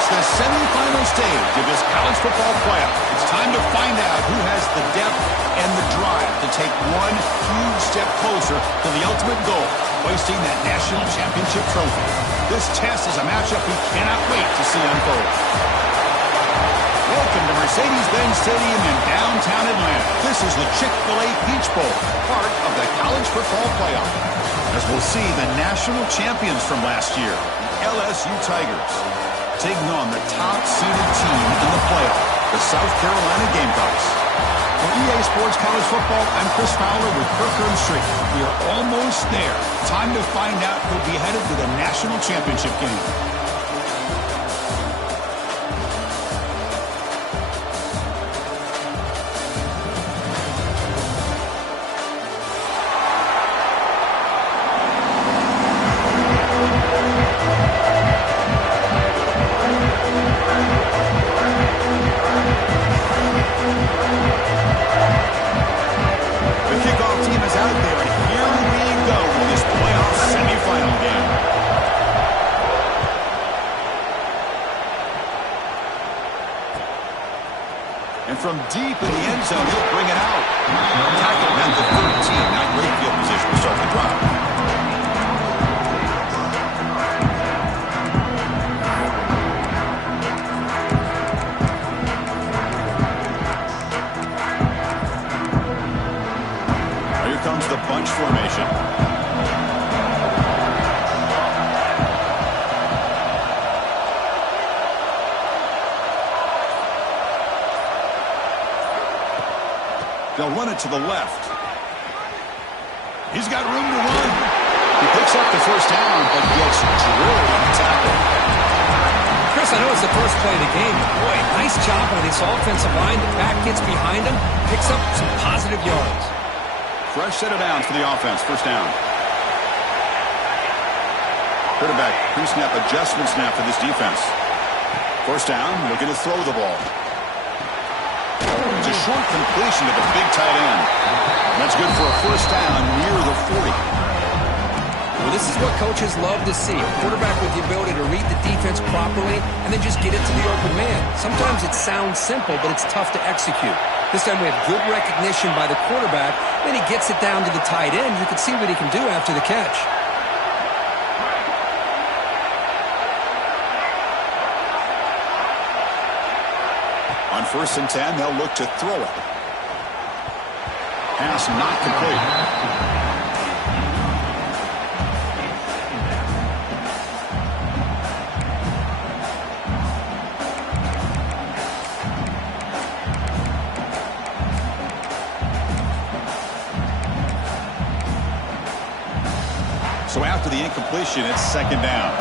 reached the semifinal stage of this college football playoff. It's time to find out who has the depth and the drive to take one huge step closer to the ultimate goal, hoisting that national championship trophy. This test is a matchup we cannot wait to see unfold. Welcome to Mercedes-Benz Stadium in downtown Atlanta. This is the Chick-fil-A Peach Bowl, part of the college football playoff. As we'll see the national champions from last year, the LSU Tigers, taking on the top-seeded team in the playoff, the South Carolina Gamecocks. For EA Sports College Football, I'm Chris Fowler with Kirker and Street. We are almost there. Time to find out who'll be headed to the national championship game. From deep in the end zone, he'll bring it out. Tackle at the 13. Not great field position to start the drive. Now here comes the bunch formation. They'll run it to the left. He's got room to run. He picks up the first down, but gets drilled on the tackle. Chris, I know it's the first play of the game. Boy, nice job by this offensive line. The back gets behind him, picks up some positive yards. Fresh set of downs for the offense. First down. Quarterback pre-snap adjustment snap for this defense. First down, looking to throw the ball. It's a short completion to the big tight end. That's good for a first down near the 40. Well, this is what coaches love to see. A quarterback with the ability to read the defense properly and then just get it to the open man. Sometimes it sounds simple, but it's tough to execute. This time we have good recognition by the quarterback. Then he gets it down to the tight end. You can see what he can do after the catch. On 1st and 10, they'll look to throw it. Pass not complete. So after the incompletion, it's second down.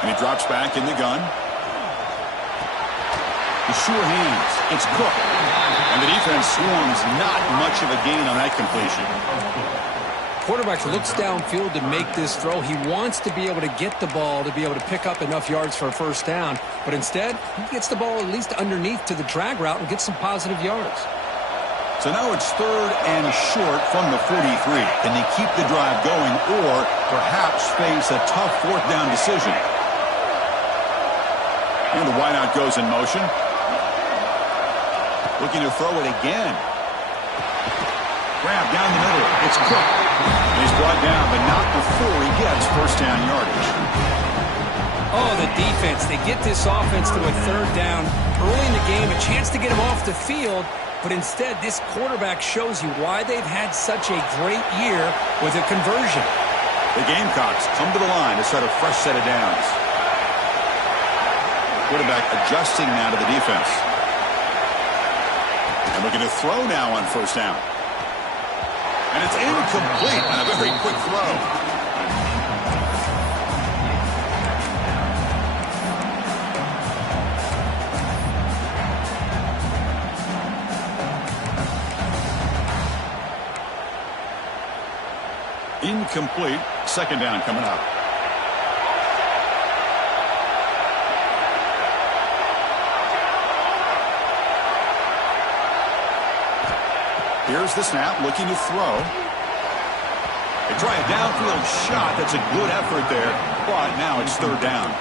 And he drops back in the gun. The sure hands. It's Cook. And the defense swarms. Not much of a gain on that completion. Quarterback looks downfield to make this throw. He wants to be able to get the ball to be able to pick up enough yards for a first down. But instead, he gets the ball at least underneath to the drag route and gets some positive yards. So now it's 3rd and short from the 43. Can they keep the drive going or perhaps face a tough 4th down decision? And the wideout goes in motion. Looking to throw it again. Grab down the middle. It's Cook. He's brought down, but not before he gets first down yardage. Oh, the defense. They get this offense to a 3rd down early in the game, a chance to get him off the field. But instead, this quarterback shows you why they've had such a great year with a conversion. The Gamecocks come to the line to start a fresh set of downs. Quarterback adjusting now to the defense. And looking to throw now on first down. And it's incomplete on a very quick throw. Incomplete. Second down coming up. Here's the snap, looking to throw. They try a downfield shot. That's a good effort there, but now it's third down.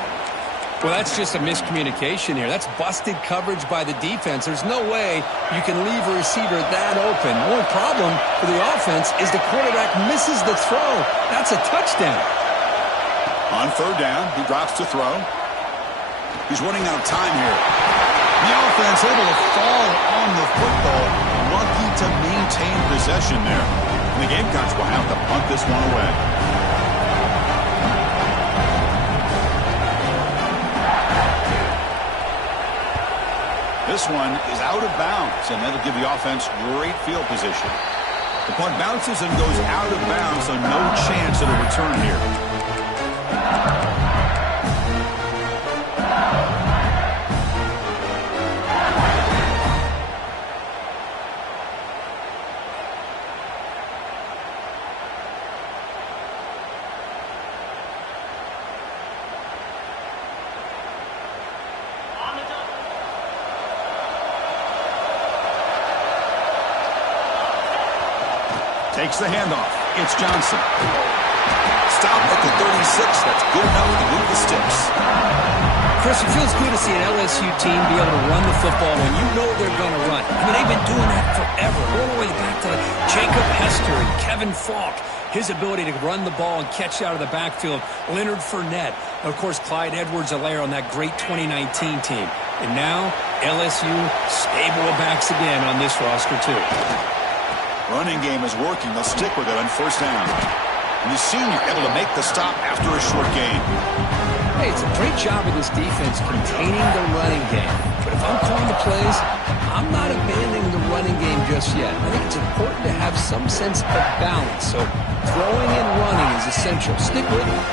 Well, that's just a miscommunication here. That's busted coverage by the defense. There's no way you can leave a receiver that open. The only problem for the offense is the quarterback misses the throw. That's a touchdown. On third down, he drops to throw. He's running out of time here. The offense able to fall on the football. Lucky to maintain possession there. And the Gamecocks will have to punt this one away. This one is out of bounds, and that'll give the offense great field position. The punt bounces and goes out of bounds, so no chance at a return here. Takes the handoff. It's Johnson. Stop at the 36. That's good enough to move the sticks. Chris, it feels good to see an LSU team be able to run the football when you know they're going to run. I mean, they've been doing that forever, all the way back to Jacob Hester and Kevin Falk. His ability to run the ball and catch out of the backfield. Leonard Fournette. And, of course, Clyde Edwards-Helaire on that great 2019 team. And now, LSU stable of backs again on this roster, too. Running game is working. They'll stick with it on first down. And the senior able to make the stop after a short gain. Hey, it's a great job of this defense containing the running game. But if I'm calling the plays, I'm not abandoning the running game just yet. I think it's important to have some sense of balance. So throwing and running is essential. Stick with it.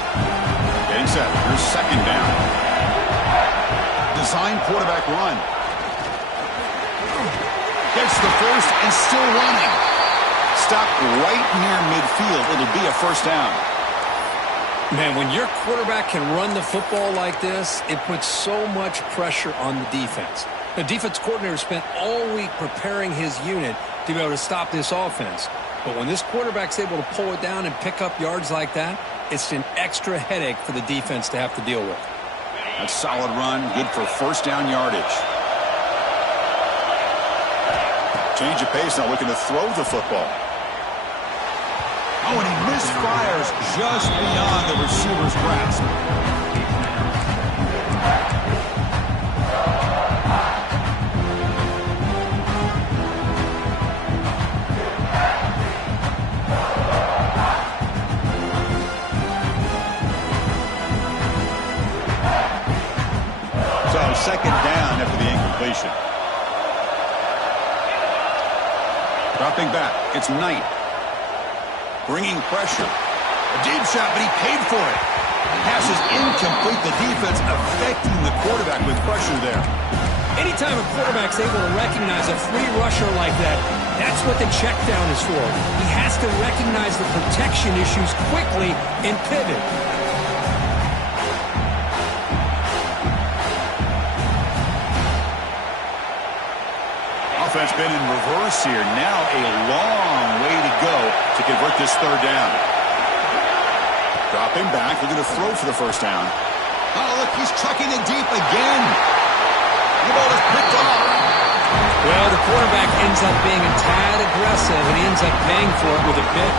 Getting set. Here's second down. Design quarterback run. Gets the first and still running. Stopped right near midfield. It'll be a first down. Man, when your quarterback can run the football like this, it puts so much pressure on the defense. The defense coordinator spent all week preparing his unit to be able to stop this offense. But when this quarterback's able to pull it down and pick up yards like that, it's an extra headache for the defense to have to deal with. A solid run, good for first down yardage. Change of pace now, looking to throw the football. Oh, and he misfires just beyond the receiver's grasp. So second down after the incompletion. Dropping back, it's Knight. Bringing pressure. A deep shot, but he paid for it. Pass is incomplete. The defense affecting the quarterback with pressure there. Anytime a quarterback's able to recognize a free rusher like that, that's what the check down is for. He has to recognize the protection issues quickly and pivot. Offense been in reverse here. Now a long way to go to convert this third down. Dropping back, looking to throw for the first down. Oh, look, he's chucking it deep again. The ball is picked off. Well, the quarterback ends up being a tad aggressive, and he ends up paying for it with a pick.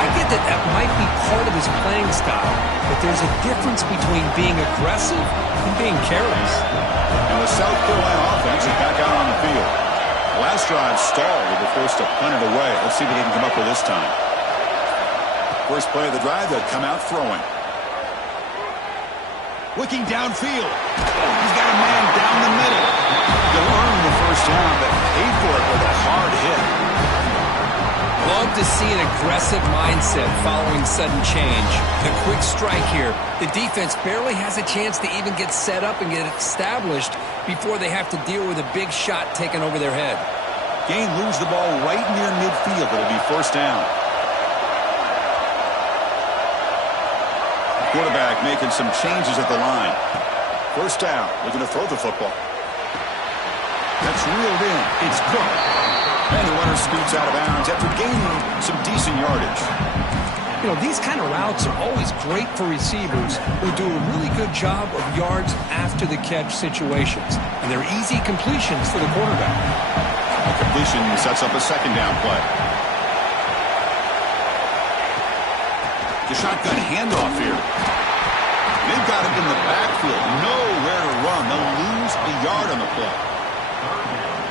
I get that that might be part of his playing style, but there's a difference between being aggressive and being careless. And the South Carolina offense is back out on the field. Last drive stalled. They were forced to punt it away. Let's see what they can come up with this time. First play of the drive, they'll come out throwing. Looking downfield. He's got a man down the middle. They'll earn the first down, but paid for it with a hard hit. Love to see an aggressive mindset following sudden change. The quick strike here. The defense barely has a chance to even get set up and get established before they have to deal with a big shot taken over their head. Gain lose the ball right near midfield. It'll be first down. Quarterback making some changes at the line. First down. Looking to throw the football. That's reeled in. It's Cook. And the runner scoots out of bounds after gaining some decent yardage. You know, these kind of routes are always great for receivers who do a really good job of yards after the catch situations. And they're easy completions for the quarterback. A completion sets up a second down play. The shotgun handoff here. They've got him in the backfield. Nowhere to run. They'll lose a yard on the play.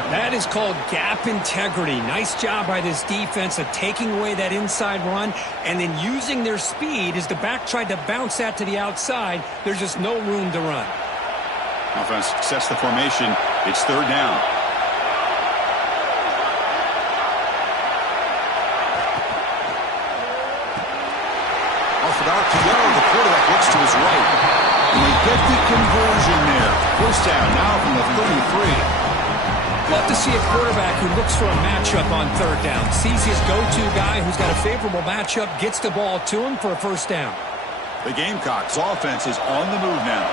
That is called gap integrity. Nice job by this defense of taking away that inside run and then using their speed as the back tried to bounce that to the outside. There's just no room to run. Offense sets the formation. It's third down. Off an RPO, the quarterback looks to his right. And they get the conversion there. First down now from the 33. Love to see a quarterback who looks for a matchup on third down. Sees his go-to guy who's got a favorable matchup, gets the ball to him for a first down. The Gamecocks offense is on the move now.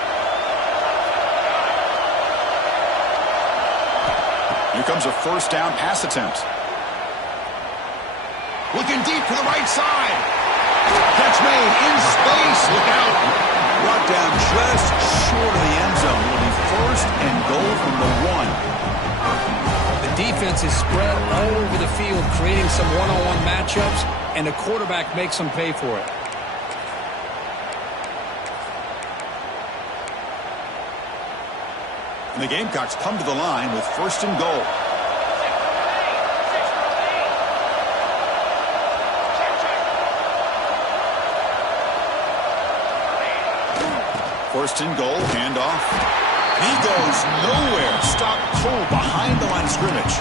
Here comes a first down pass attempt. Looking deep to the right side. Catch made in space. Look out. Brought down just short of the end zone. It'll be first and goal from the 1. The defense is spread all over the field, creating some one-on-one matchups, and the quarterback makes them pay for it. And the Gamecocks come to the line with first and goal. First and goal, handoff. He goes nowhere. Stop cold behind the line of scrimmage.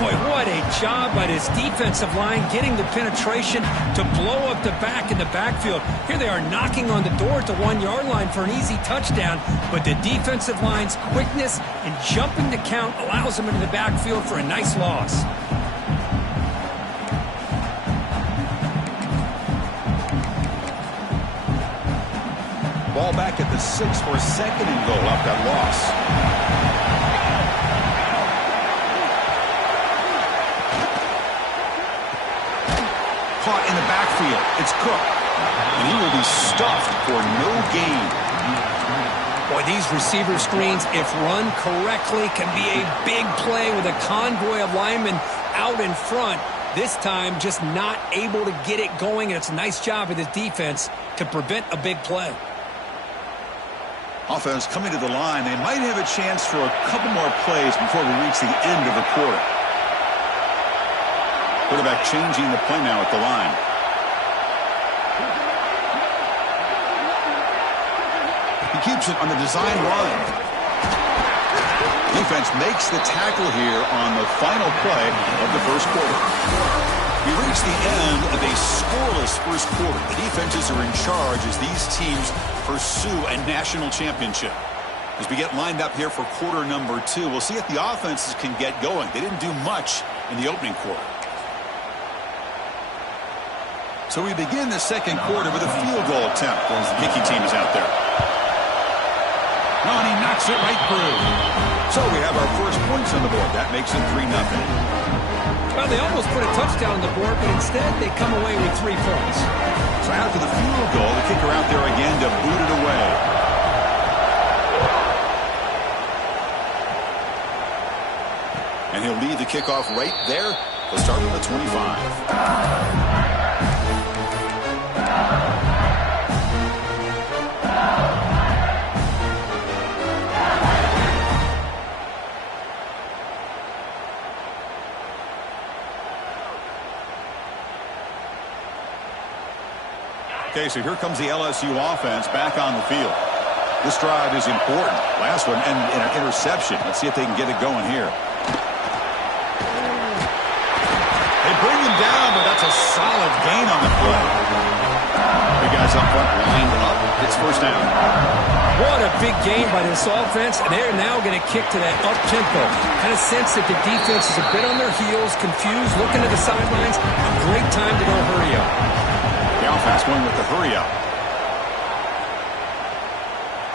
Boy, what a job by this defensive line getting the penetration to blow up the back in the backfield. Here they are knocking on the door at the 1-yard line for an easy touchdown, but the defensive line's quickness and jumping the count allows them into the backfield for a nice loss. Ball back at the 6 for a second and goal off that loss. Caught in the backfield. It's Cook. And he will be stuffed for no gain. Boy, these receiver screens, if run correctly, can be a big play with a convoy of linemen out in front. This time, just not able to get it going, and it's a nice job of this defense to prevent a big play. Offense coming to the line. They might have a chance for a couple more plays before we reach the end of the quarter. Quarterback changing the play now at the line. He keeps it on the design run. Defense makes the tackle here on the final play of the first quarter. We reach the end of a scoreless first quarter. The defenses are in charge as these teams pursue a national championship. As we get lined up here for quarter number 2, we'll see if the offenses can get going. They didn't do much in the opening quarter. So we begin the second quarter with a field goal attempt as the kicking team is out there. No, and he knocks it right through. So we have our first points on the board. That makes it 3-0. Well, they almost put a touchdown on the board, but instead they come away with 3 points. So after the field goal, the kicker out there again to boot it away. And he'll lead the kickoff right there. He'll start with the 25. Okay, so here comes the LSU offense back on the field. This drive is important. Last one, and an interception. Let's see if they can get it going here. They bring him down, but that's a solid gain on the play. The guys up front lined up. It's first down. What a big game by this offense, and they're now going to kick to that up-tempo. Kind of sense that the defense is a bit on their heels, confused, looking at the sidelines. A great time to go hurry up. The offense going with the hurry up.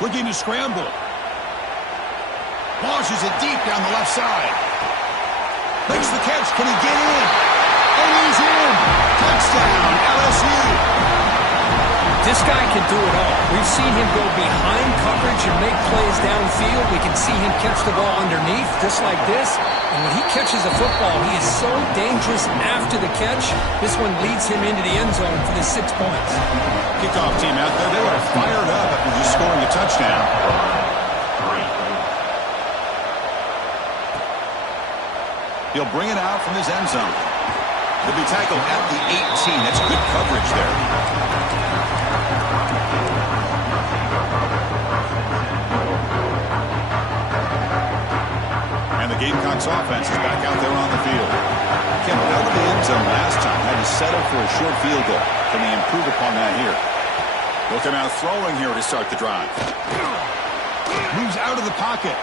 Looking to scramble. Launches it deep down the left side. Makes the catch. Can he get in? And he's in. Touchdown, LSU. This guy can do it all. We've seen him go behind coverage and make plays downfield. We can see him catch the ball underneath, just like this. And when he catches a football, he is so dangerous after the catch. This one leads him into the end zone for the 6 points. Kickoff team out there, they are fired up after just scoring a touchdown. He'll bring it out from his end zone. He'll be tackled at the 18. That's good coverage there. And the Gamecocks offense is back out there on the field. Came out of the end zone last time. Had to settle for a short field goal. Can they improve upon that here? Looking out throwing here to start the drive. Moves out of the pocket.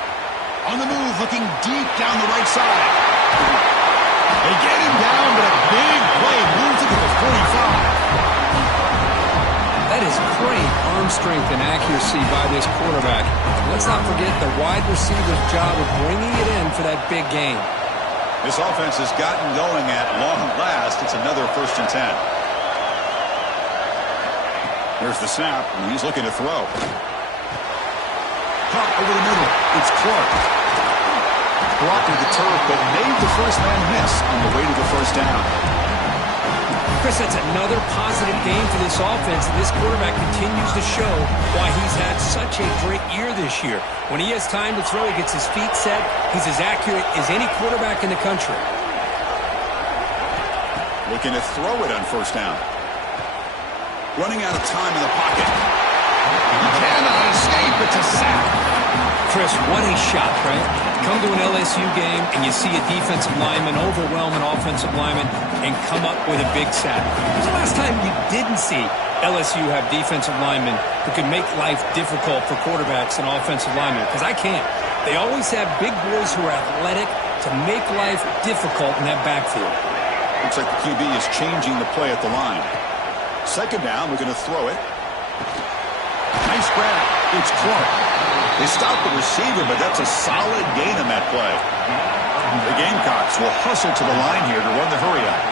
On the move, looking deep down the right side. They get him down, but a big play moves it to the 45. That is great arm strength and accuracy by this quarterback. Let's not forget the wide receiver's job of bringing it in for that big game. This offense has gotten going at long last. It's another 1st and 10. There's the snap, and he's looking to throw. Pop over the middle. It's Clark. Blocked with the turf, but made the first man miss on the way to the first down. Chris, that's another positive game for this offense, and this quarterback continues to show why he's had such a great year this year. When he has time to throw, he gets his feet set. He's as accurate as any quarterback in the country. Looking to throw it on first down. Running out of time in the pocket. He cannot escape. It's a sack. Chris, what a shot, right? Come to an LSU game and you see a defensive lineman overwhelm an offensive lineman and come up with a big sack. When's the last time you didn't see LSU have defensive linemen who can make life difficult for quarterbacks and offensive linemen? Because I can't. They always have big boys who are athletic to make life difficult in that backfield. Looks like the QB is changing the play at the line. Second down, we're going to throw it. Nice grab. It's Clark. They stop the receiver, but that's a solid gain on that play. The Gamecocks will hustle to the line here to run the hurry up.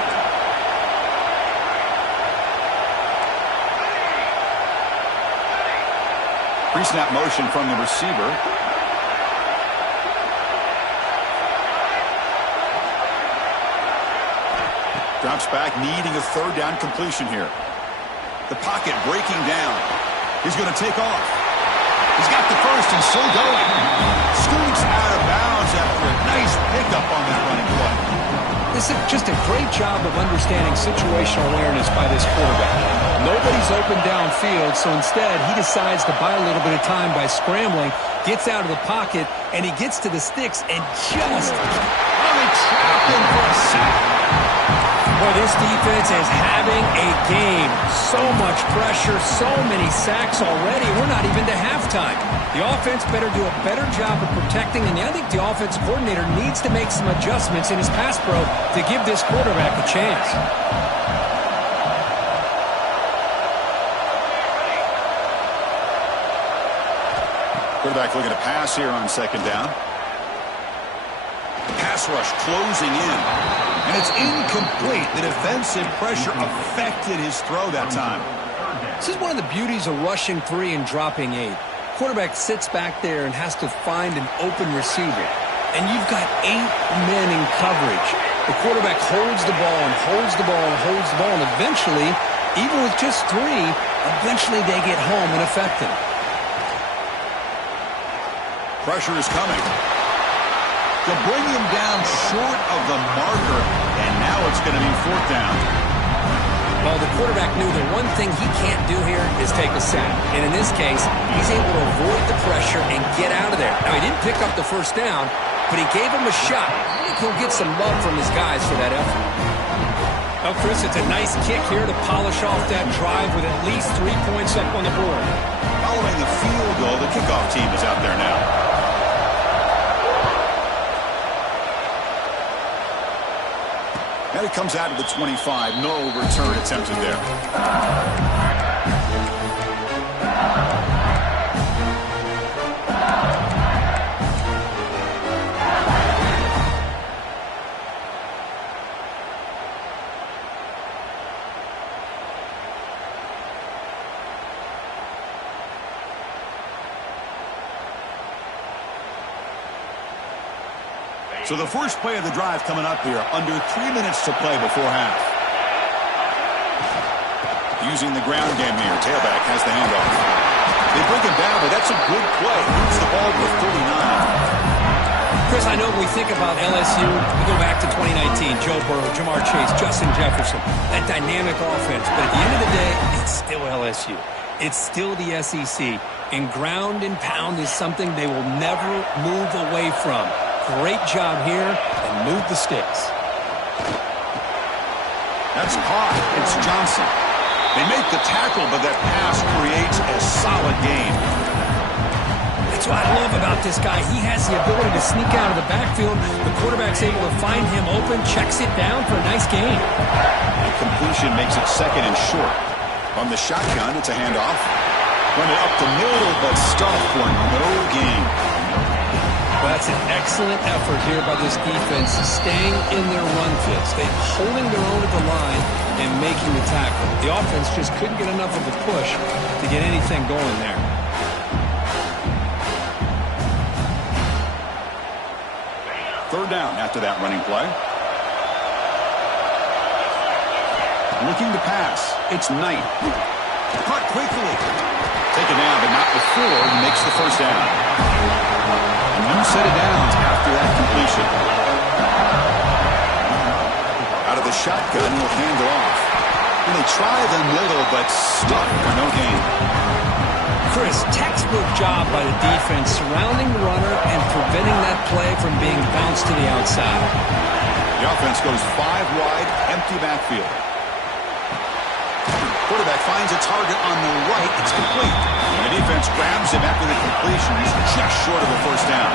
Pre-snap motion from the receiver. Drops back, needing a third down completion here. The pocket breaking down. He's going to take off. He's got the first and still going. Scoots out of bounds after a nice pickup on that running play. This is just a great job of understanding situational awareness by this quarterback. Nobody's open downfield, so instead he decides to buy a little bit of time by scrambling, gets out of the pocket, and he gets to the sticks and just... Oh, they trapped him for a sack. Boy, this defense is having a game. So much pressure, so many sacks already. We're not even to halftime. The offense better do a better job of protecting, and I think the offense coordinator needs to make some adjustments in his pass pro to give this quarterback a chance. Quarterback looking to pass here on second down. Pass rush closing in. And it's incomplete. The defensive pressure affected his throw that time. This is one of the beauties of rushing 3 and dropping 8. Quarterback sits back there and has to find an open receiver. And you've got 8 men in coverage. The quarterback holds the ball and holds the ball and holds the ball. And eventually, even with just 3, eventually they get home and affect him. Pressure is coming. They'll bring him down short of the marker, and now it's going to be fourth down. Well, the quarterback knew the one thing he can't do here is take a sack. And in this case, he's able to avoid the pressure and get out of there. Now, he didn't pick up the first down, but he gave him a shot. I think he'll get some love from his guys for that effort. Well, Chris, it's a nice kick here to polish off that drive with at least 3 points up on the board. Following the field goal, the kickoff team is out there now. And it comes out of the 25. No return attempted there. So the first play of the drive coming up here, under 3 minutes to play before half. Using the ground game here. Tailback has the handoff. They break him down, but that's a good play. Moves the ball with 39. Chris, I know when we think about LSU, we go back to 2019, Joe Burrow, Jamar Chase, Justin Jefferson, that dynamic offense. But at the end of the day, it's still LSU. It's still the SEC. And ground and pound is something they will never move away from. Great job here, and move the sticks. That's caught. It's Johnson. They make the tackle, but that pass creates a solid gain. That's what I love about this guy. He has the ability to sneak out of the backfield. The quarterback's able to find him open, checks it down for a nice gain. The completion makes it second and short. On the shotgun, it's a handoff. Run it up the middle, but stuffed for no gain. Well, that's an excellent effort here by this defense, staying in their run fits. They're holding their own at the line and making the tackle. The offense just couldn't get enough of a push to get anything going there. Third down after that running play. Looking to pass. It's Knight. Caught quickly. Taken down, but not before he makes the first down. A new set of downs after that completion. Out of the shotgun, he'll hand it off. And they try the middle, but stuck for no gain. Chris, textbook job by the defense surrounding the runner and preventing that play from being bounced to the outside. The offense goes 5 wide, empty backfield. Quarterback finds a target on the right. It's complete. And the defense grabs him after the completion. He's just short of a first down.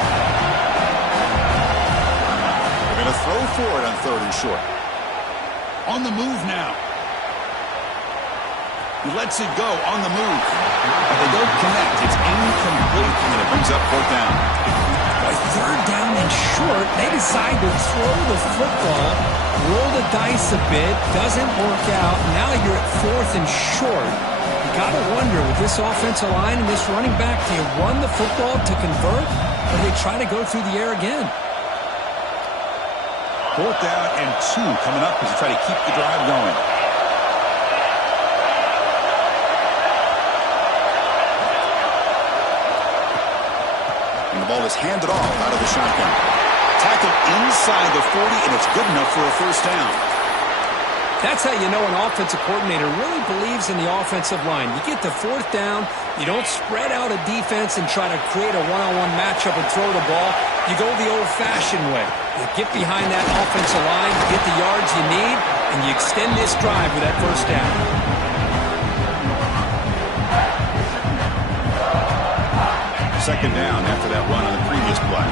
They're going to throw for it on third and short. On the move now. He lets it go on the move. But they don't connect. It's incomplete, and it brings up fourth down. By third down and short, they decide to throw the football, roll the dice a bit, doesn't work out. Now you're at fourth and short. You got to wonder, with this offensive line and this running back, do you run the football to convert, or do they try to go through the air again? Fourth down and 2 coming up as they try to keep the drive going. And the ball is handed off out of the shotgun. Tackled inside the 40, and it's good enough for a first down. That's how you know an offensive coordinator really believes in the offensive line. You get to fourth down, you don't spread out a defense and try to create a one-on-one matchup and throw the ball. You go the old-fashioned way. You get behind that offensive line, you get the yards you need, and you extend this drive with that first down. Second down after that run on the previous play.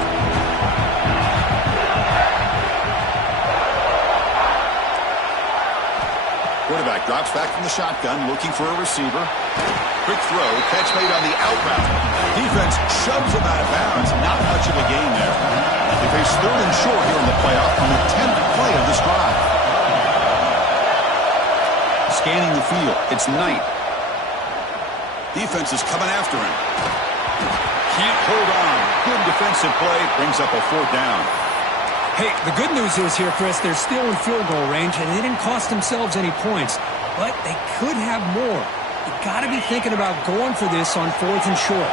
Quarterback drops back from the shotgun, looking for a receiver. Quick throw, catch made on the out route. Defense shoves him out of bounds. Not much of a gain there. They face third and short here in the playoff on the 10th play of this drive. Scanning the field, it's Knight. Defense is coming after him. Can't hold on. Good defensive play. Brings up a fourth down. Hey, the good news is here, Chris, they're still in field goal range, and they didn't cost themselves any points. But they could have more. You got to be thinking about going for this on fourth and short.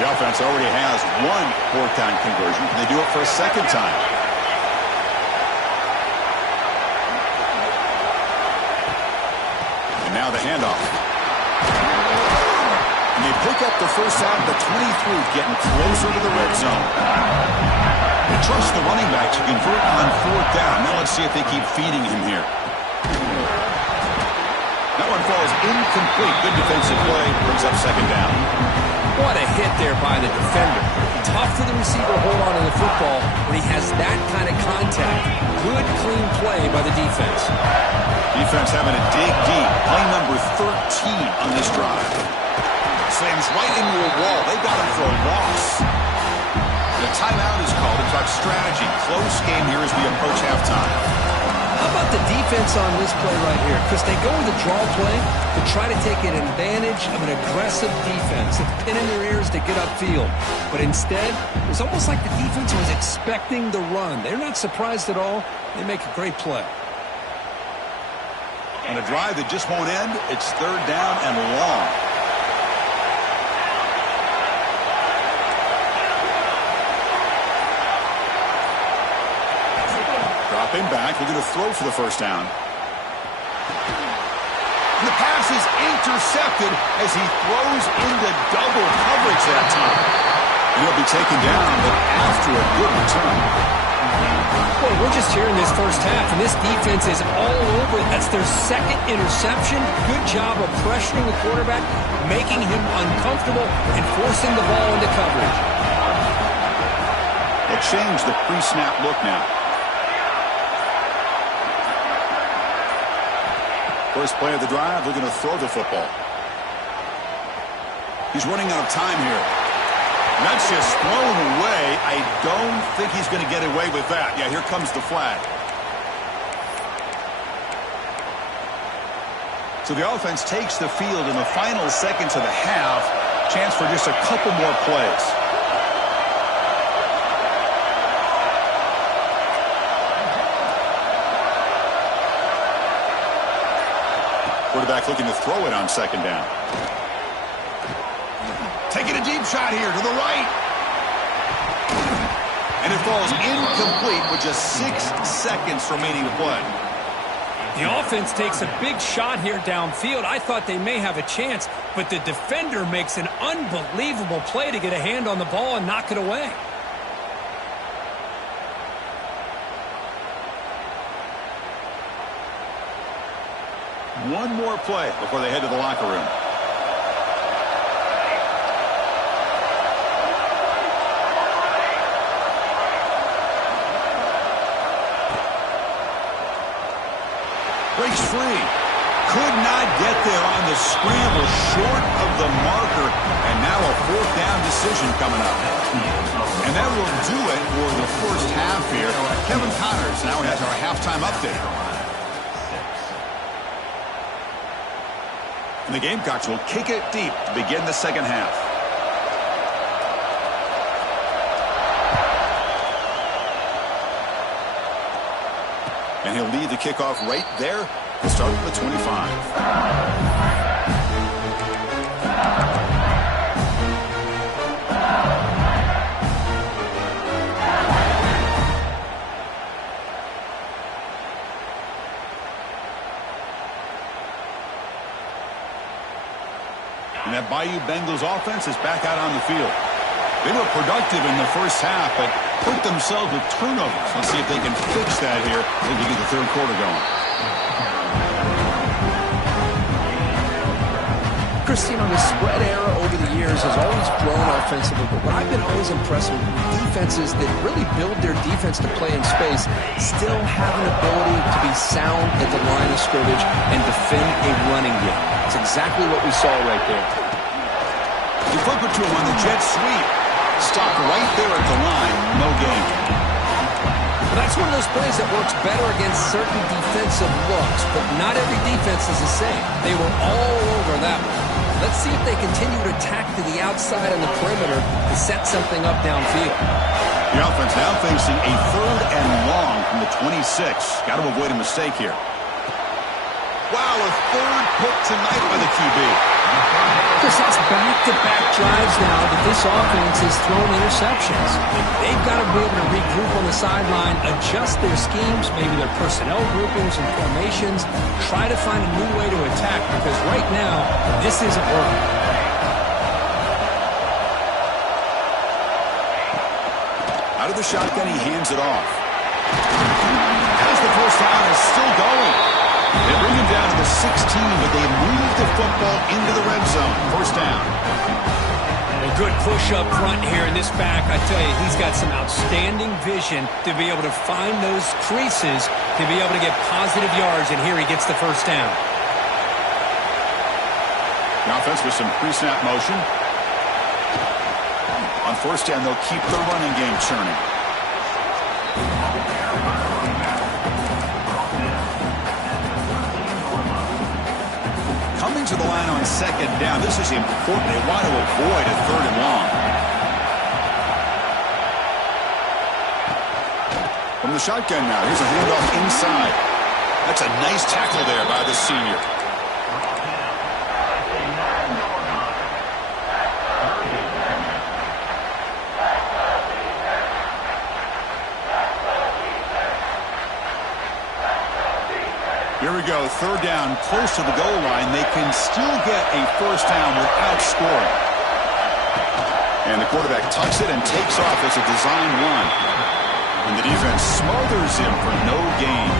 The offense already has one fourth down conversion. They do it for a second time. And now the handoff. And they pick up the first out of the 23, getting closer to the red zone. They trust the running back to convert on fourth down. Now let's see if they keep feeding him here. That one falls incomplete. Good defensive play. Brings up second down. What a hit there by the defender. Tough for the receiver to hold on to the football when he has that kind of contact. Good, clean play by the defense. Defense having to dig deep. Play number 13 on this drive. Slams right into a wall. They got him for a loss. The timeout is called to talk strategy. Close game here as we approach halftime. How about the defense on this play right here? Chris, they go with a draw play to try to take an advantage of an aggressive defense. It's pin in their ears to get upfield. But instead, it was almost like the defense was expecting the run. They're not surprised at all. They make a great play. On a drive that just won't end, it's third down and long. Dropping back, we're going to throw for the first down. The pass is intercepted as he throws into double coverage that time. He'll be taken down, but after a good return. Boy, we're just here in this first half, and this defense is all over. That's their second interception. Good job of pressuring the quarterback, making him uncomfortable, and forcing the ball into coverage. They'll change the pre-snap look now. First play of the drive, we're going to throw the football. He's running out of time here. That's just thrown away. I don't think he's going to get away with that. Yeah, here comes the flag. So the offense takes the field in the final seconds of the half. Chance for just a couple more plays. Quarterback looking to throw it on second down. Taking a deep shot here to the right. And it falls incomplete with just 6 seconds remaining to play. The offense takes a big shot here downfield. I thought they may have a chance, but the defender makes an unbelievable play to get a hand on the ball and knock it away. One more play before they head to the locker room. Breaks free. Could not get there on the scramble, short of the marker, and now a fourth down decision coming up. And that will do it for the first half here. Kevin Connors now has our halftime update. And the Gamecocks will kick it deep to begin the second half. And he'll lead the kickoff right there to start with 25. And that Bayou Bengals offense is back out on the field. They were productive in the first half, but put themselves with turnovers. Let's see if they can fix that here as we get the third quarter going. Christine, the spread era over the years has always grown offensively, but what I've been always impressed with defenses that really build their defense to play in space still have an ability to be sound at the line of scrimmage and defend a running game. That's exactly what we saw right there. You flip it to him on the jet sweep. Stopped right there at the line. No gain. Well, that's one of those plays that works better against certain defensive looks, but not every defense is the same. They were all over that one. Let's see if they continue to attack to the outside on the perimeter to set something up downfield. The offense now facing a third and long from the 26. Got to avoid a mistake here. Wow, a third pick tonight by the QB. Chris, that's back-to-back drives now that this offense has thrown interceptions. They've got to be able to regroup on the sideline, adjust their schemes, maybe their personnel groupings and formations, try to find a new way to attack, because right now, this isn't working. Out of the shotgun, he hands it off. As the first down is still going. They bring him down to the 16, but they move the football into the red zone. First down. A good push up front here in this back. I tell you, he's got some outstanding vision to be able to find those creases, to be able to get positive yards, and here he gets the first down. The offense with some pre-snap motion. On first down, they'll keep the running game churning. to the line on second down. This is important. They want to avoid a third and long. From the shotgun now, here's a handoff inside. That's a nice tackle there by the senior. Here we go, third down, close to the goal line. They can still get a first down without scoring. And the quarterback tucks it and takes off as a design run. And the defense smothers him for no gain.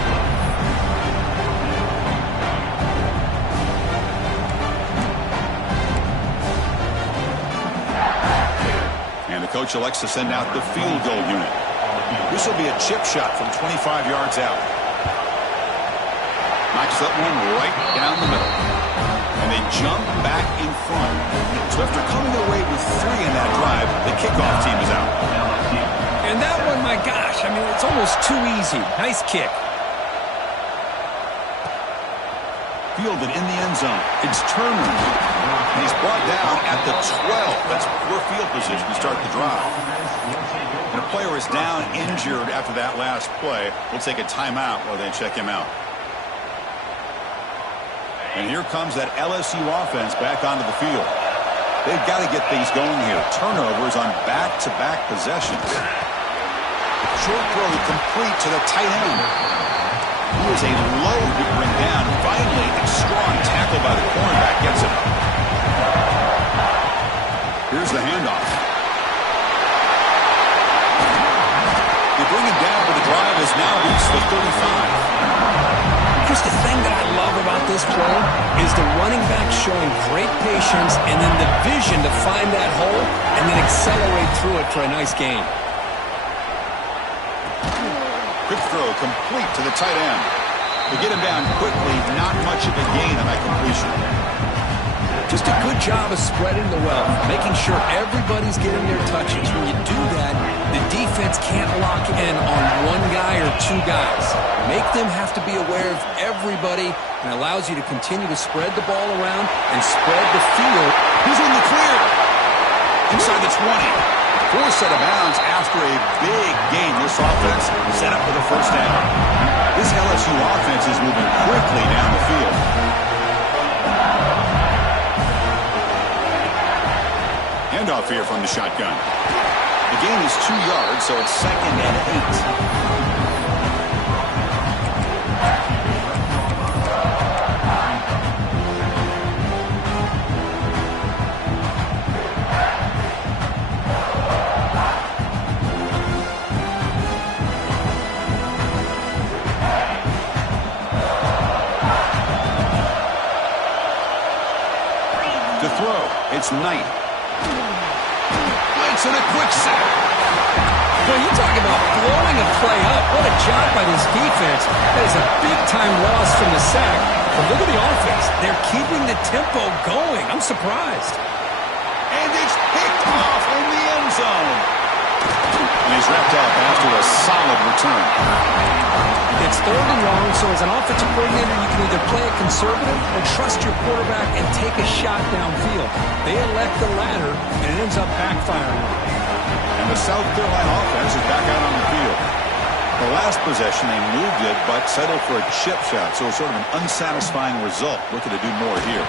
And the coach elects to send out the field goal unit. This will be a chip shot from 25 yards out. Knocks that one right down the middle. And they jump back in front. So after coming away with 3 in that drive, the kickoff team is out. And that one, my gosh, I mean, it's almost too easy. Nice kick. Fielded in the end zone. It's Turner. And he's brought down at the 12. That's poor field position to start the drive. And a player is down injured after that last play. We'll take a timeout while they check him out. And here comes that LSU offense back onto the field. They've got to get things going here. Turnovers on back-to-back possessions. Short throw complete to the tight end. He was a load to bring down. Finally, a strong tackle by the cornerback gets him. Here's the handoff. They bring him down, but the drive has now reached the 35. Chris, the thing that I love about this play is the running back showing great patience and then the vision to find that hole and then accelerate through it for a nice gain. Quick throw complete to the tight end. They get him down quickly, not much of a gain on that completion. Just a good job of spreading the wealth, making sure everybody's getting their touches. When you do that, the defense can't lock in on one guy or 2 guys. Make them have to be aware of everybody and allows you to continue to spread the ball around and spread the field. He's in the clear. Inside the 20. Forced out of bounds after a big gain. This offense set up for the first down. This LSU offense is moving quickly down the field. Handoff here from the shotgun. The gain is 2 yards, so it's 2nd and 8. To throw, it's Knight. Blitz and a quick sack. Well, you talk about blowing a play up. What a job by this defense. That is a big-time loss from the sack. But look at the offense. They're keeping the tempo going. I'm surprised. And it's picked off in the end zone. And he's wrapped up after a solid return. It's 3rd and long, so as an offensive coordinator, you can either play it conservative or trust your quarterback and take a shot downfield. They elect the latter, and it ends up backfiring. And the South Carolina offense is back out on the field. The last possession, they moved it, but settled for a chip shot, so it's sort of an unsatisfying result. Looking to do more here.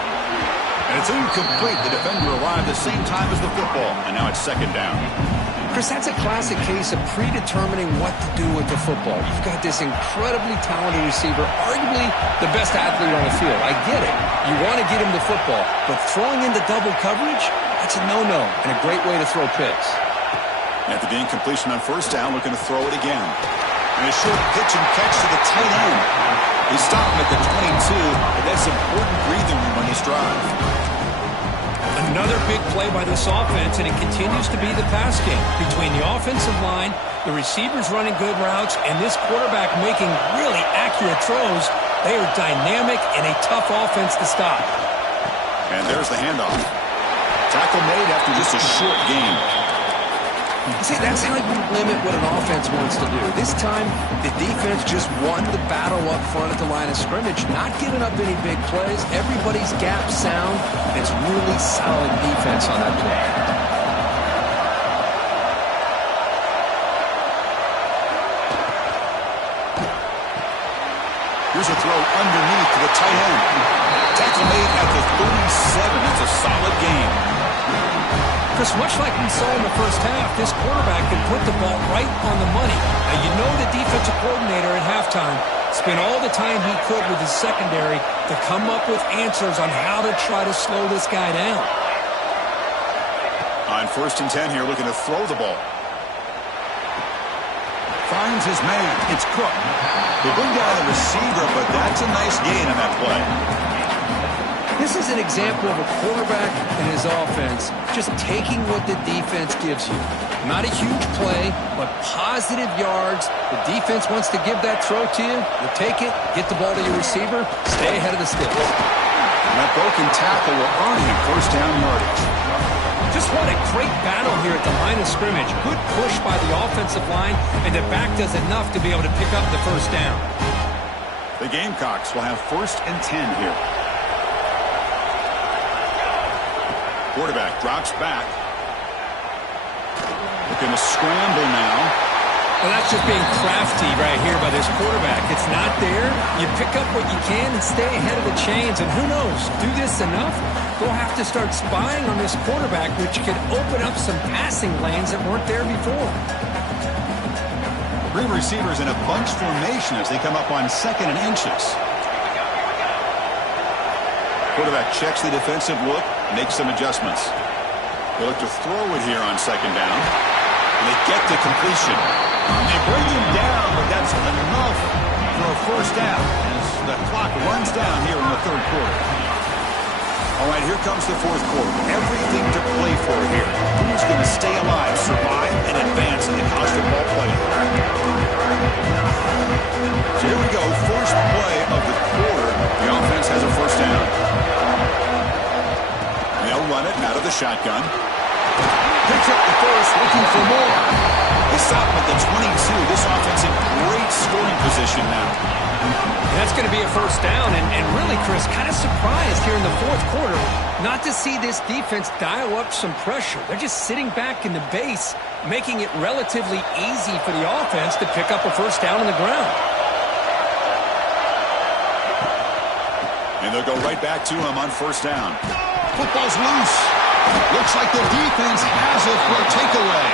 And it's incomplete. The defender arrived at the same time as the football, and now it's 2nd down. Chris, that's a classic case of predetermining what to do with the football. You've got this incredibly talented receiver, arguably the best athlete on the field. I get it. You want to get him the football, but throwing into double coverage, that's a no-no and a great way to throw picks. After the incompletion on 1st down, looking to throw it again. And a short pitch and catch to the tight end. They stop him at the 22, but that's important breathing room on this drive. Another big play by this offense, and it continues to be the pass game. Between the offensive line, the receivers running good routes, and this quarterback making really accurate throws, they are dynamic and a tough offense to stop. And there's the handoff. Tackle made after just a short gain. See, that's how you limit what an offense wants to do. This time, the defense just won the battle up front at the line of scrimmage, not giving up any big plays. Everybody's gap sound. It's really solid defense on that play. Here's a throw underneath to the tight end. Tackle made at the 37. It's a solid game. Chris, much like we saw in the first half, this quarterback can put the ball right on the money. Now, you know the defensive coordinator at halftime spent all the time he could with his secondary to come up with answers on how to try to slow this guy down. On 1st and 10 here, looking to throw the ball. Finds his man. It's Cook. They bring down the receiver, but that's a nice gain on that play. This is an example of a quarterback and his offense just taking what the defense gives you. Not a huge play, but positive yards. The defense wants to give that throw to you. You take it, get the ball to your receiver, stay ahead of the sticks. And that broken tackle will earn him 1st down yardage. Just what a great battle here at the line of scrimmage. Good push by the offensive line, and the back does enough to be able to pick up the 1st down. The Gamecocks will have 1st and 10 here. Quarterback drops back. Looking to scramble now. Well, that's just being crafty right here by this quarterback. It's not there. You pick up what you can and stay ahead of the chains. And who knows, do this enough, they'll have to start spying on this quarterback, which could open up some passing lanes that weren't there before. 3 receivers in a bunch formation as they come up on 2nd and inches. Quarterback checks the defensive look, makes some adjustments. They look to throw it here on 2nd down. And they get the completion. They bring him down, but that's enough for a 1st down as the clock runs down here in the 3rd quarter. All right, here comes the 4th quarter. Everything to play for here. Who's going to stay alive, survive, and advance in the college football playoff? So here we go, first play of the quarter. The offense has a 1st down. They'll run it out of the shotgun. Picks up the 1st, looking for more. They stop at the 22. This offense in great scoring position now. That's going to be a 1st down, and really, Chris, kind of surprised here in the 4th quarter not to see this defense dial up some pressure. They're just sitting back in the base, making it relatively easy for the offense to pick up a 1st down on the ground. And they'll go right back to him on 1st down. Football's loose. Looks like the defense has it for a takeaway.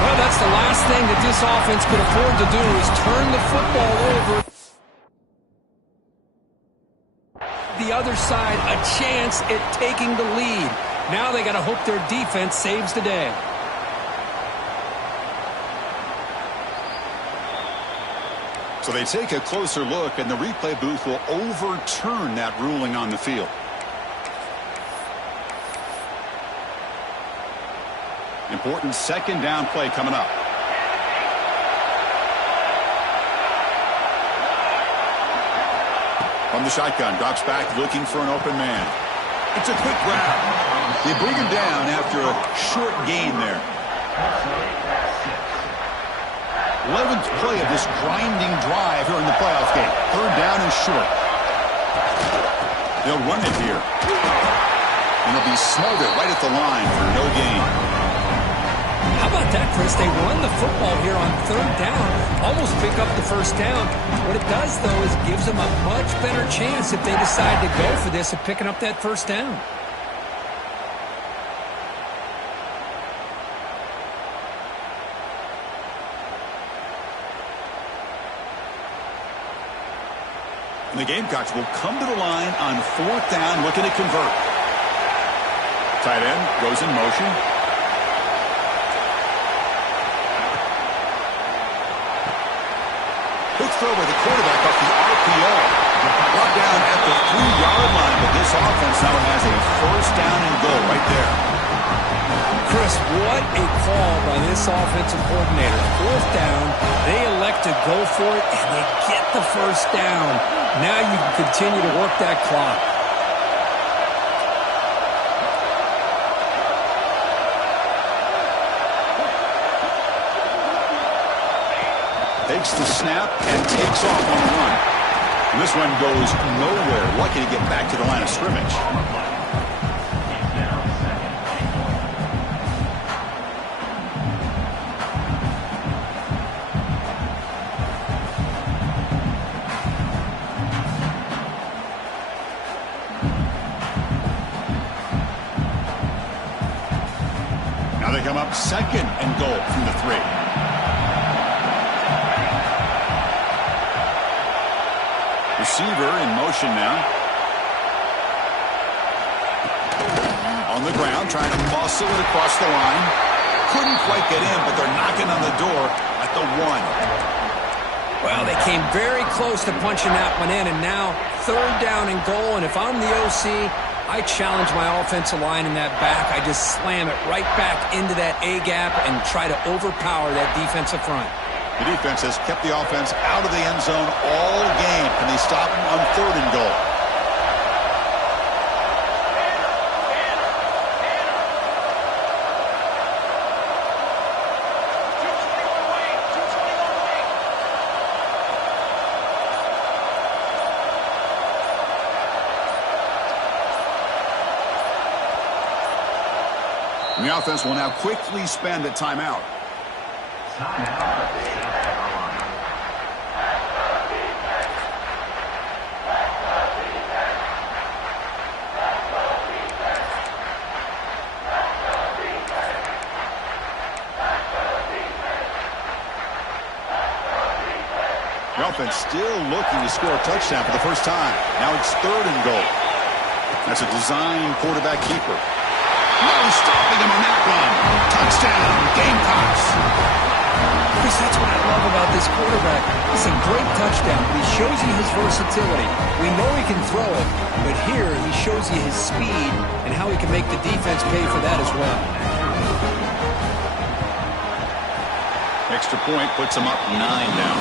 Well, that's the last thing that this offense could afford to do is turn the football over. The other side, a chance at taking the lead. Now they got to hope their defense saves the day. So they take a closer look, and the replay booth will overturn that ruling on the field. Important 2nd down play coming up. From the shotgun, drops back looking for an open man. It's a quick grab. They bring him down after a short gain there. 11th play of this grinding drive here in the playoff game. 3rd down and short. They'll run it here. And they'll be smothered right at the line for no gain. How about that, Chris? They run the football here on 3rd down, almost pick up the 1st down. What it does, though, is gives them a much better chance if they decide to go for this of picking up that 1st down. And the Gamecocks will come to the line on 4th down, looking to convert. Tight end goes in motion. Quick throw by the quarterback off the RPO. Brought down at the 3-yard line, but this offense now has a 1st down and goal right there. Chris, what a call by this offensive coordinator. 4th down, they elect to go for it, and they get the 1st down. Now you can continue to work that clock. takes the snap and takes off on the run. And this one goes nowhere. Lucky to get back to the line of scrimmage. Now they come up 2nd and goal from the 3. Receiver in motion now. On the ground, trying to muscle it across the line. Couldn't quite get in, but they're knocking on the door at the 1. Well, they came very close to punching that one in, and now 3rd down and goal. And if I'm the OC, I challenge my offensive line in that back. I just slam it right back into that A-gap and try to overpower that defensive front. The defense has kept the offense out of the end zone all game. Can they stop them on 3rd and goal? And the offense will now quickly spend a timeout. The offense still looking to score a touchdown for the first time. Now it's 3rd and goal. That's a design quarterback keeper. No stopping him on that one. Touchdown, Gamecocks. Chris, that's what I love about this quarterback. It's a great touchdown, but he shows you his versatility. We know he can throw it, but here he shows you his speed and how he can make the defense pay for that as well. Extra point puts him up 9 now.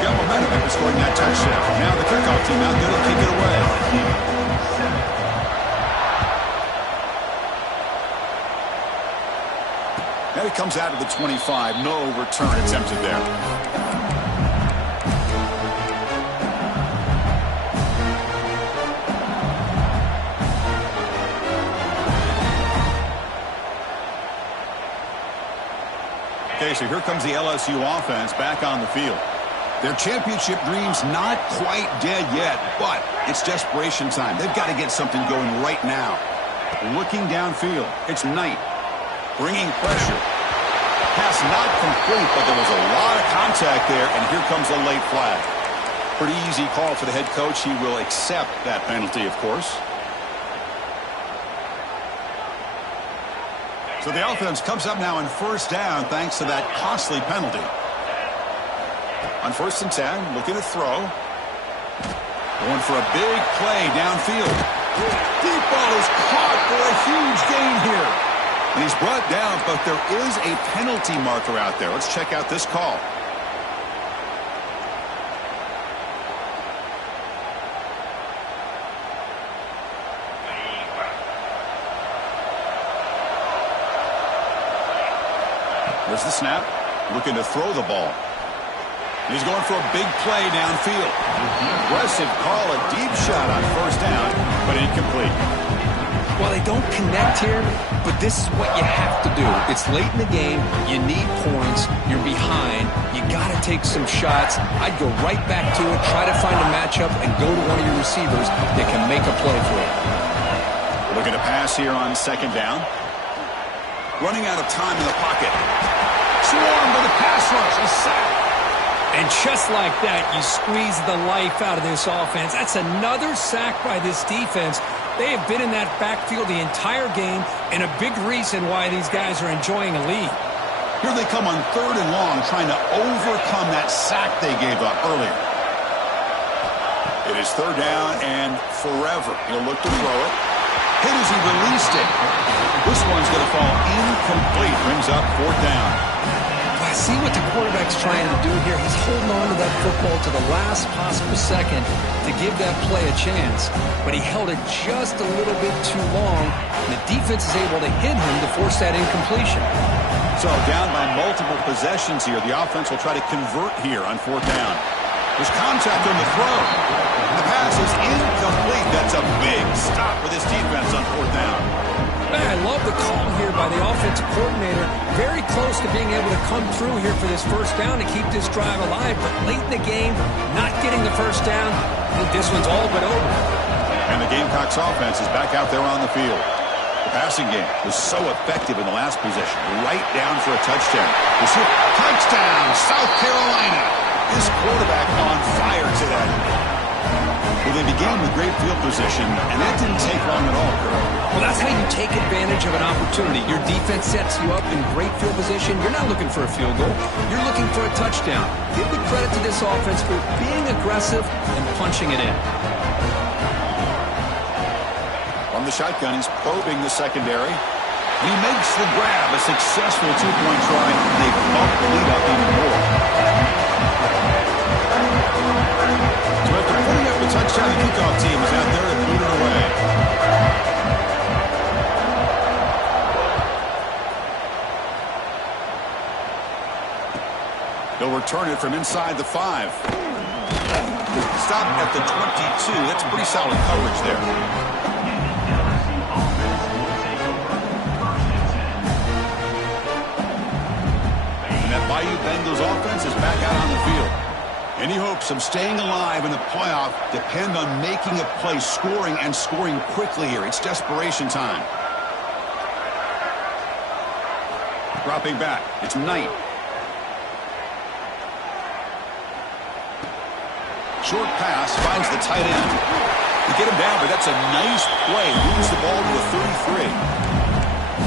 Got momentum after scoring that touchdown. Now the kickoff team out there to kick it away. And it comes out of the 25. No return attempted there. Okay, so here comes the LSU offense back on the field. Their championship dreams not quite dead yet, but it's desperation time. They've got to get something going right now. Looking downfield, it's Knight. Bringing pressure. Pass not complete, but there was a lot of contact there, and here comes a late flag. Pretty easy call for the head coach. He will accept that penalty, of course. So the offense comes up now on 1st down thanks to that costly penalty. On 1st and 10, looking to throw. Going for a big play downfield. Deep ball is caught for a huge gain here. And he's brought down, but there is a penalty marker out there. Let's check out this call. There's the snap. Looking to throw the ball. He's going for a big play downfield. Aggressive call, a deep shot on 1st down, but incomplete. Well, they don't connect here, but this is what you have to do. It's late in the game. You need points. You're behind. You got to take some shots. I'd go right back to it, try to find a matchup, and go to one of your receivers that can make a play for it. Looking to pass here on 2nd down. Running out of time in the pocket. Swarmed by the pass rush. A sack. And just like that, you squeeze the life out of this offense. That's another sack by this defense. They have been in that backfield the entire game, and a big reason why these guys are enjoying a lead. Here they come on 3rd and long, trying to overcome that sack they gave up earlier. It is 3rd down and forever. He'll look to throw it. Hit as he released it. This one's going to fall incomplete. Brings up 4th down. See what the quarterback's trying to do here. He's holding on to that football to the last possible second to give that play a chance. But he held it just a little bit too long, and the defense is able to hit him to force that incompletion. So down by multiple possessions here. The offense will try to convert here on 4th down. There's contact on the throw. And the pass is incomplete. That's a big stop for this defense on 4th down. Man, I love the call here by the offensive coordinator. Very close to being able to come through here for this 1st down to keep this drive alive. But late in the game, not getting the 1st down, I think this one's all but over. And the Gamecocks offense is back out there on the field. The passing game was so effective in the last possession. Right down for a touchdown. Touchdown, South Carolina. This quarterback on fire today. Well, they began with great field position, and that didn't take long at all, Kurt. Well, that's how you take advantage of an opportunity. Your defense sets you up in great field position. You're not looking for a field goal. You're looking for a touchdown. Give the credit to this offense for being aggressive and punching it in. From the shotgun, he's probing the secondary. And he makes the grab, a successful 2-point try, and they bump the lead up even more. So after putting up a touchdown, the kickoff team is out there to boot it away. They'll return it from inside the 5. Stop at the 22. That's pretty solid coverage there. Bayou Bengals offense is back out on the field. Any hopes of staying alive in the playoff depend on making a play, scoring, and scoring quickly here. It's desperation time. Dropping back. It's Knight. Short pass finds the tight end. You get him down, but that's a nice play. Moves the ball to the 33.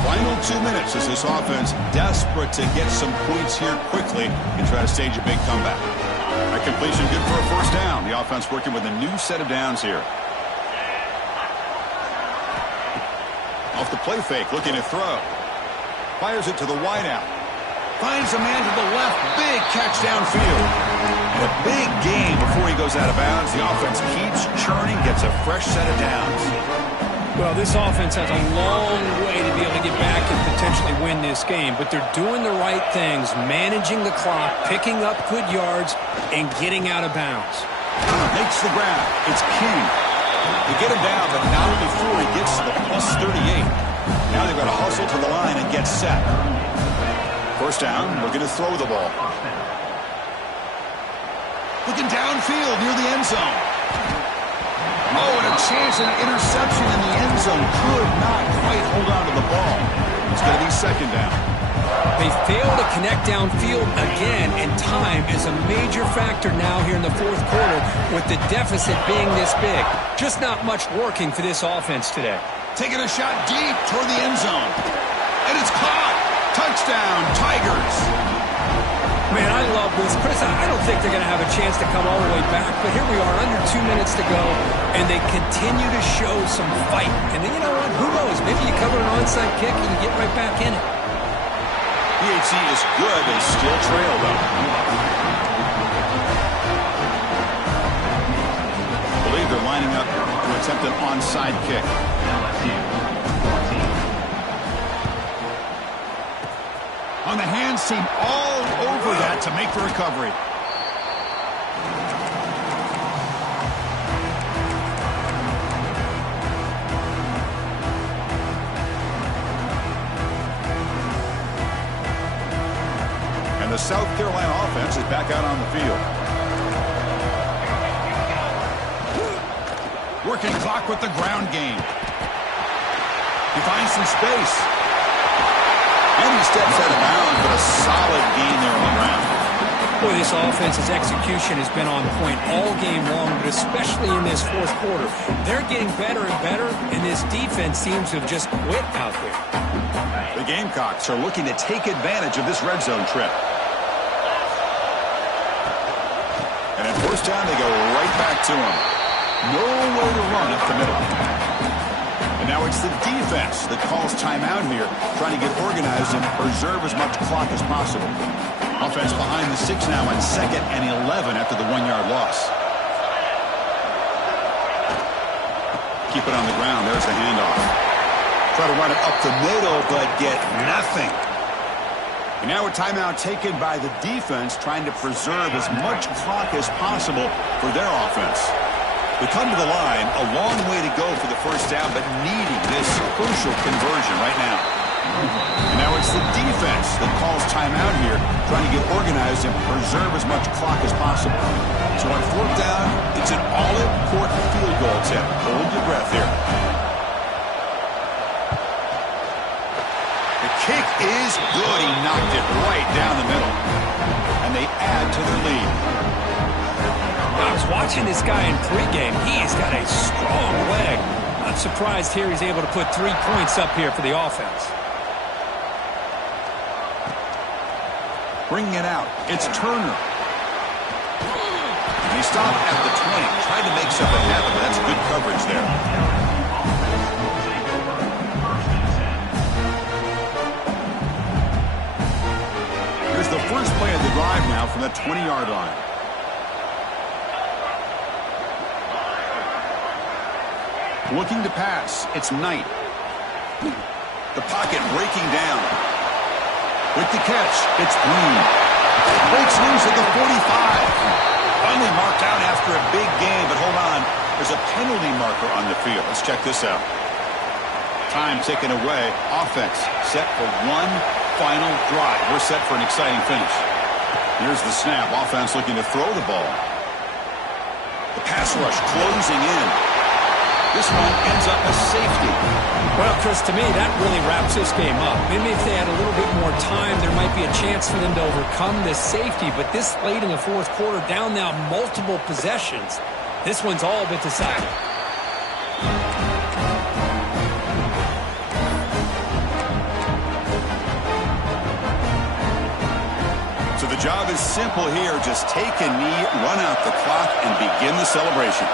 Final 2 minutes as this offense desperate to get some points here quickly and try to stage a big comeback. That completion good for a 1st down. The offense working with a new set of downs here. Off the play fake, looking to throw. Fires it to the wideout. Finds a man to the left. Big catch downfield. And a big gain before he goes out of bounds. The offense keeps churning, gets a fresh set of downs. Well, this offense has a long way to be able to get back and potentially win this game, but they're doing the right things, managing the clock, picking up good yards, and getting out of bounds. Makes the grab. It's King. They get him down, but not before he gets to the plus 38. Now they've got to hustle to the line and get set. 1st down, looking to throw the ball. Looking downfield near the end zone. Oh, and a chance at an interception in the end zone. Could not quite hold on to the ball. It's going to be 2nd down. They fail to connect downfield again, and time is a major factor now here in the 4th quarter with the deficit being this big. Just not much working for this offense today. Taking a shot deep toward the end zone. And it's caught. Touchdown, Tigers. Man, I love this. Chris, I don't think they're going to have a chance to come all the way back, but here we are, under 2 minutes to go, and they continue to show some fight. And then, you know what? Who knows? Maybe you cover an onside kick and you get right back in it. PHC is good. They still trail, though. I believe they're lining up to attempt an onside kick. On the hands team, all over that to make the recovery. And the South Carolina offense is back out on the field. Working clock with the ground game. He finds some space. And he steps out of bounds, but a solid gain there on the ground. Boy, this offense's execution has been on point all game long, but especially in this 4th quarter. They're getting better and better, and this defense seems to have just quit out there. The Gamecocks are looking to take advantage of this red zone trip. And at 1st down, they go right back to him. Nowhere to run up the middle. And now it's the defense that calls timeout here, trying to get organized and preserve as much clock as possible. Offense behind the 6 now on 2nd and 11 after the 1-yard loss. Keep it on the ground. There's the handoff. Try to run it up the middle, but get nothing. And now a timeout taken by the defense, trying to preserve as much clock as possible for their offense. We come to the line, a long way to go for the first down, but needing this crucial conversion right now. And now it's the defense that calls timeout here, trying to get organized and preserve as much clock as possible. So on fourth down, it's an all-important field goal attempt. Hold your breath here. The kick is good. He knocked it right down the middle. And they add to their lead. I was watching this guy in pregame. He's got a strong leg. Not surprised here he's able to put 3 points up here for the offense. Bringing it out, it's Turner. And he stopped at the 20, tried to make something happen, but that's good coverage there. Here's the first play of the drive now from the 20-yard line. Looking to pass, it's Knight. The pocket breaking down. With the catch, it's Green. Breaks loose at the 45. Finally marked out after a big game, but hold on. There's a penalty marker on the field. Let's check this out. Time taken away. Offense set for one final drive. We're set for an exciting finish. Here's the snap. Offense looking to throw the ball. The pass rush closing in. This one ends up a safety. Well, Chris, to me, that really wraps this game up. Maybe if they had a little bit more time, there might be a chance for them to overcome this safety. But this late in the fourth quarter, down now multiple possessions. This one's all but decided. So the job is simple here. Just take a knee, run out the clock, and begin the celebration.